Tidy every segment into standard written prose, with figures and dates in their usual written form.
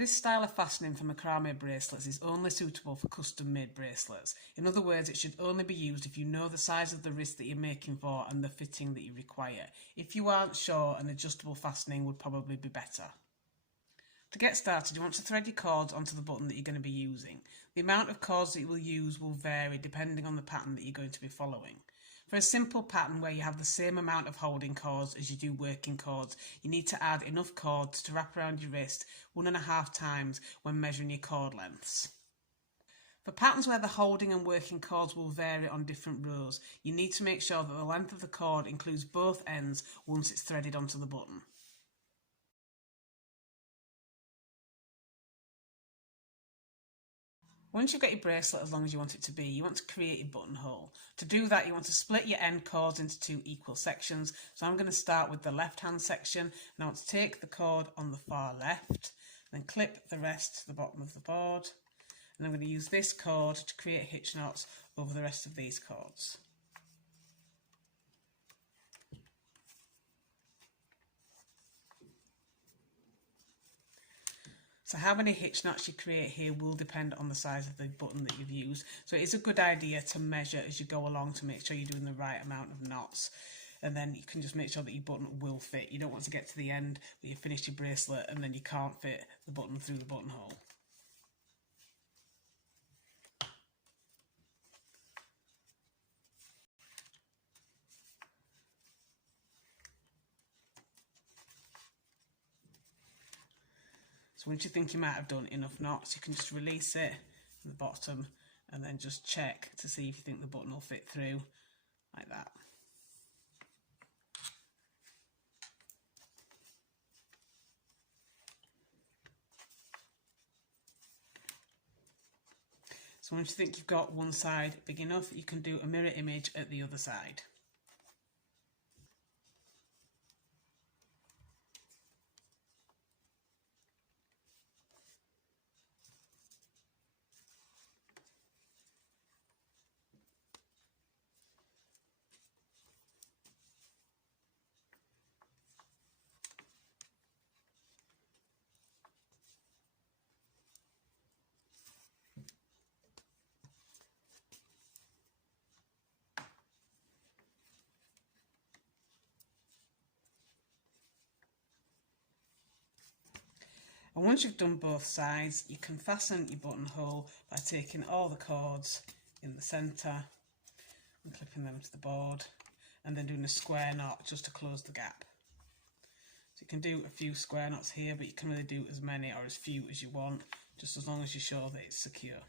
This style of fastening for macrame bracelets is only suitable for custom-made bracelets. In other words, it should only be used if you know the size of the wrist that you're making for and the fitting that you require. If you aren't sure, an adjustable fastening would probably be better. To get started, you want to thread your cords onto the button that you're going to be using. The amount of cords that you will use will vary depending on the pattern that you're going to be following. For a simple pattern where you have the same amount of holding cords as you do working cords, you need to add enough cords to wrap around your wrist 1.5 times when measuring your cord lengths. For patterns where the holding and working cords will vary on different rows, you need to make sure that the length of the cord includes both ends once it's threaded onto the button. Once you've got your bracelet as long as you want it to be, you want to create your buttonhole. To do that, you want to split your end cords into 2 equal sections. So I'm going to start with the left-hand section, and I want to take the cord on the far left, then clip the rest to the bottom of the board, and I'm going to use this cord to create hitch knots over the rest of these cords. So how many hitch knots you create here will depend on the size of the button that you've used. So it is a good idea to measure as you go along to make sure you're doing the right amount of knots. And then you can just make sure that your button will fit. You don't want to get to the end where you finished your bracelet and then you can't fit the button through the buttonhole. So once you think you might have done enough knots, you can just release it from the bottom and then just check to see if you think the button will fit through, like that. So once you think you've got one side big enough, you can do a mirror image at the other side. And once you've done both sides, you can fasten your buttonhole by taking all the cords in the centre and clipping them to the board, and then doing a square knot just to close the gap. So you can do a few square knots here, but you can really do as many or as few as you want, just as long as you're sure that it's secure.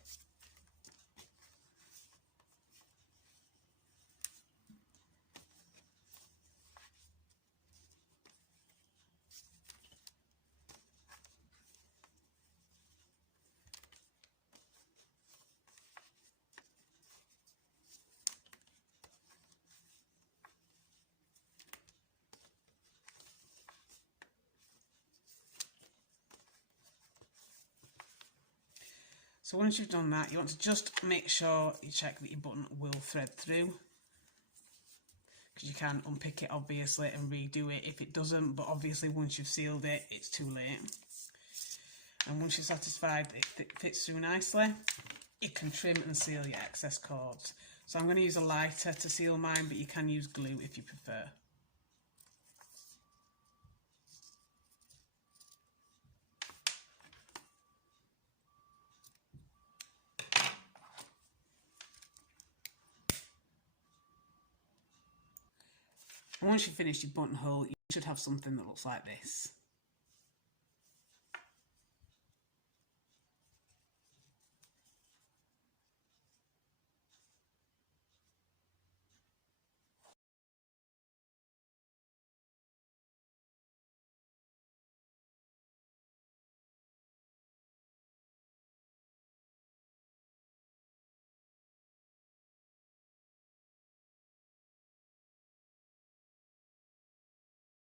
So once you've done that, you want to just make sure you check that your button will thread through, because you can unpick it obviously and redo it if it doesn't, but obviously once you've sealed it, it's too late. And once you're satisfied that it fits through nicely, you can trim and seal your excess cords. So I'm going to use a lighter to seal mine, but you can use glue if you prefer. And once you've finished your buttonhole, you should have something that looks like this.